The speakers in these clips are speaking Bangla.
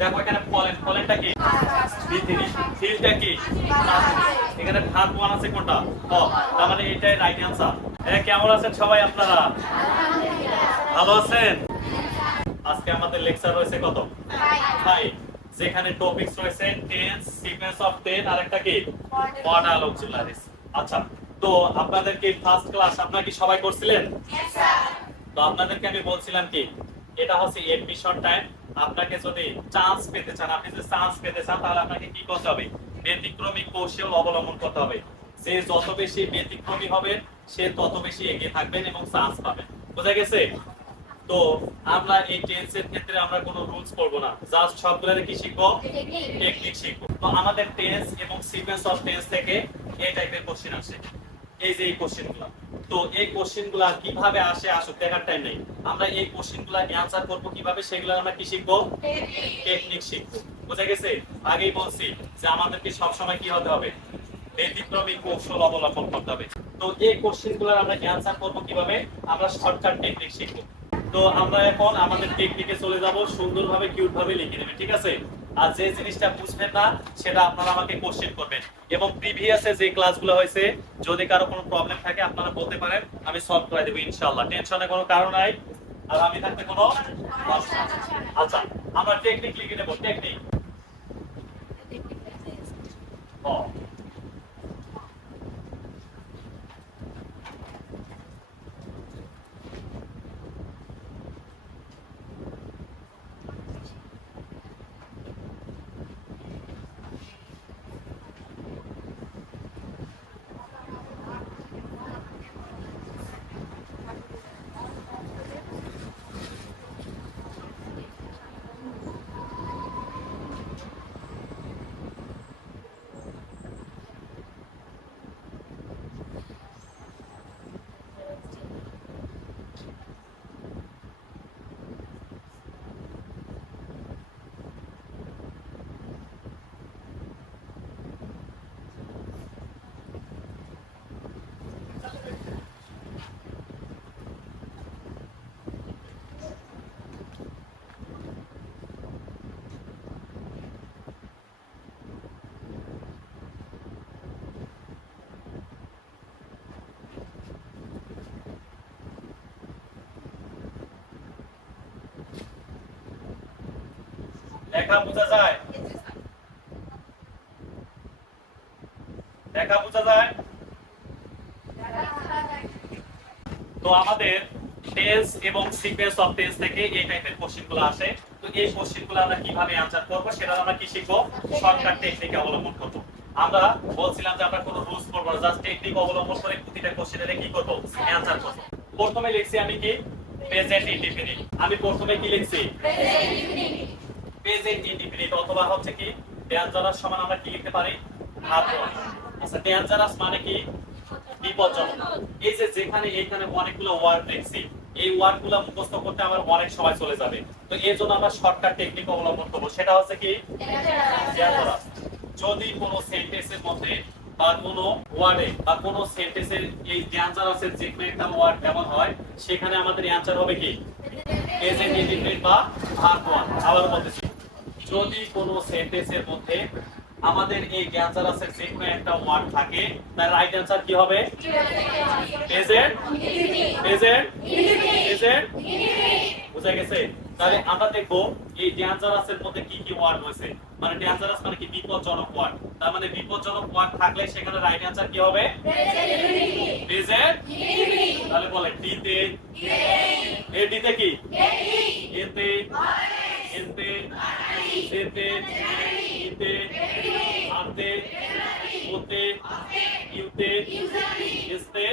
দেখো এখানে ফলেন ফলেনটা কি? এখানে ভাগ ওয়ান আছে কোনটা? তার মানে এটাই রাইট অ্যান্সার হ্যাঁ কেমন আছেন সবাই আপনারা? ভালো আছেন? আজকে আমাদের লেকচার রয়েছে কত? ফাইভ যেখানে টপিকস রয়েছে টেন্স সিকোয়েন্স অফ টেন আর একটা কি? মডাল অক্সিলারিস আচ্ছা তো আপনাদেরকে ফার্স্ট ক্লাস আপনারা কি সবাই করছিলেন? তো আপনাদেরকে আমি বলছিলাম কি? এটা হচ্ছে এডমিশন টাইম আপনাকে যদি চান্স পেতে চান, আপনি যদি চান্স পেতে চান, তাহলে আপনাকে কি করতে হবে? ব্যতিক্রমী কৌশল অবলম্বন করতে হবে। যে যত বেশি ব্যতিক্রমী হবে, সে তত বেশি এগিয়ে থাকবেন এবং চান্স পাবেন। বোঝা গেছে? তো আমরা এই টেন্সের ক্ষেত্রে আমরা কোনো রুলস করব না। জাস্ট সবগুলোর কি শিখব? টেকনিক শিখব। তো আমাদের টেন্স এবং সিকোয়েন্স অফ টেন্স থেকে এই টাইপের কোশ্চেন আসে। এই যে এই কোশ্চেনগুলো তো এই কোশ্চেনগুলা কীভাবে আসে? আসুক দেখার টাইম নেই। আমরা এই কোশ্চেনগুলা অ্যানসার করব কীভাবে? সেগুলো আমরা কি শিখব? টেকনিক শিখব। বুঝা গেছে? আগেই বলছি যে আমাদেরকে সবসময় কি হতে হবে? ব্যতিক্রমী কৌশল অবলম্বন করতে হবে। তো এই কোশ্চেনগুলো আমরা অ্যানসার করব কীভাবে? আমরা শর্টকাট টেকনিক শিখব। তো আমরা এখন আমাদের টেকনিকে চলে যাব, সুন্দরভাবে কিউট ভাবে লিখে নেবে, ঠিক আছে? আর যে জিনিসটা বুঝবেন না, সেটা আপনারা আমাকে কোশ্চেন করবেন। এবং প্রিভিয়াসে যে ক্লাসগুলো হয়েছে, যদি কারও কোনো প্রবলেম থাকে, আপনারা বলতে পারেন, আমি সলভ করে দেবো, ইনশাআল্লাহ। টেনশনের কোনো কারণ নাই। আর আমি থাকতে কোনো আচ্ছা আমরা টেকনিক লিখে নেব টেকনিক লেখা বোঝা যায়। লেখা বোঝা যায়। তো আমাদের টেন্স এবং সিকোয়েন্স অফ টেন্স থেকে এই টাইপের কোশ্চেনগুলো আসে। তো এই কোশ্চেনগুলো আমরা কীভাবে অ্যানসার করব, সেটা আমরা কি শিখব? শর্টকাট টেকনিক অবলম্বন করব। আমরা বলছিলাম যে আমরা কোনো রুলস করব না জাস্ট টেকনিক অবলম্বন করে প্রতিটা কোশ্চেনের কি করব? অ্যানসার করব। প্রথমে লিখছি আমি কি? প্রেজেন্ট ইনডিফিনিট আমি প্রথমে কি লিখছি? প্রেজেন্ট ইনডিফিনিট অথবা হচ্ছে কি ডেঞ্জারাস সমান আমরা কি লিখতে পারি? আচ্ছা ডেঞ্জারাস মানে কি? বিপজ্জনক। এই যেখানে এখানে অনেকগুলো ওয়ার্ড লিখছি এই ওয়ার্ডগুলো মুখস্থ করতে আমার অনেক সময় চলে যাবে। তো এর জন্য আমরা শর্টকাট টেকনিক অবলম্বন করব। সেটা হচ্ছে কি? যদি কোনো সেন্টেন্সের মধ্যে বা কোনো ওয়ার্ডে বা কোনো সেন্টেন্সের এই ডেঞ্জারাসের যে কোনো একটা ওয়ার্ড ব্যবহার হয়, সেখানে আমাদের অ্যানসার হবে কি? প্রেজেন্ট ইনডিফিনিট বা ভার্ব ওয়ান আবার বলতেছি। যদি কোনো সেন্টেন্সের মধ্যে আমাদের এই ডেঞ্জারাসের যে কোনো একটা ওয়ার্ড থাকে, তার রাইট অ্যানসার কি হবে? প্রেজেন্ট বুঝা গেছে? তাহলে আমরা দেখব এই ডেঞ্জারাসের মধ্যে কি কি ওয়ার্ড রয়েছে। মানে ডেঞ্জারাস মানে কি? বিপজ্জনক ওয়ার্ড তার মানে বিপজ্জনক ওয়ার্ড থাকলে সেখানে রাইট অ্যানসার কি হবে? তাহলে বলে ডিতে এ ডিতে কি? এতে এতে এতে ইতে আতে ওতে ইউতে এসতে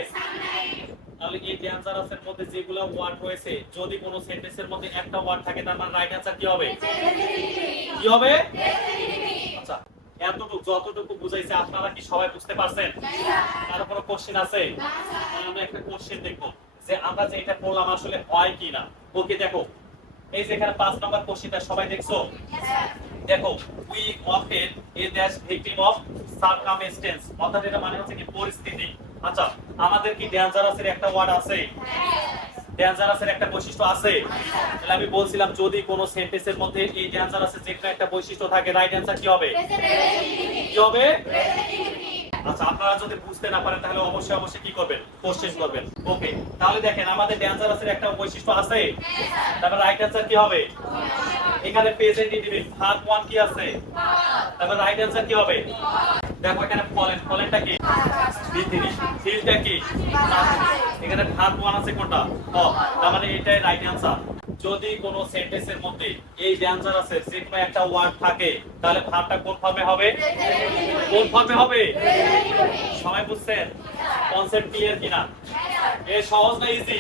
তাহলে এই ডেঞ্জারাসের মধ্যে যেগুলো ওয়ার্ড রয়েছে, যদি কোনো সেন্টেন্সের মধ্যে একটা ওয়ার্ড থাকে, তার মানে রাইট অ্যানসার কি হবে? কি হবে? আচ্ছা এতটুকু, যতটুকু বুঝাইছে, আপনারা কি সবাই বুঝতে পারছেন? কারও কোনো কোশ্চেন আছে? আমরা একটা কোশ্চেন দেখব, যে আমরা যে এটা পড়লাম আসলে হয় কি না ওকে দেখো। এই যে এখানে পাঁচ নম্বর কোশ্চেনটা সবাই দেখছ? দেখো উই অফটেন এ দ্যাশ ভিকটিম অফ সার্কামস্টেন্স অর্থাৎ এটা মানে হচ্ছে কি পরিস্থিতি। আচ্ছা আমাদের কি ডেঞ্জারাসের একটা ওয়ার্ড আছে? ডেঞ্জারাসের একটা বৈশিষ্ট্য আছে? তাহলে আমি বলছিলাম যদি কোনো সেন্টেন্সের মধ্যে এই ডেঞ্জারাসের যে একটা বৈশিষ্ট্য থাকে রাইট অ্যান্সার কি হবে? কি হবে? আচ্ছা আপনারা যদি বুঝতে না পারেন, তাহলে অবশ্যই অবশ্যই কি করবেন? কোশ্চেন করবেন। ওকে তাহলে দেখেন, আমাদের ডেঞ্জারাসের একটা বৈশিষ্ট্য আছে। তারপর রাইট অ্যান্সার কি হবে? এখানে প্রেজেন্ট ইন্ডিভিজুয়াল ভাগ ওয়ান কি আছে? তারপর রাইট অ্যান্সার কি হবে? দেখো, এখানে ফলেন ফলেনটা কি? বিধিনি ফিলটা কি? এখানে ভাগ ওয়ান আছে কোনটা? ও তার মানে এটাই রাইট অ্যান্সার যদি কোনো সেন্টেন্সের মধ্যে এই ড্যান্সার আছে, যে কোনো একটা ওয়ার্ড থাকে, তাহলে ভাবটা কোন ফর্মে হবে? কোন ফর্মে হবে? সবাই বুঝছেন? কনসেপ্ট ক্লিয়ার কিনা? এ সহজ না ইজি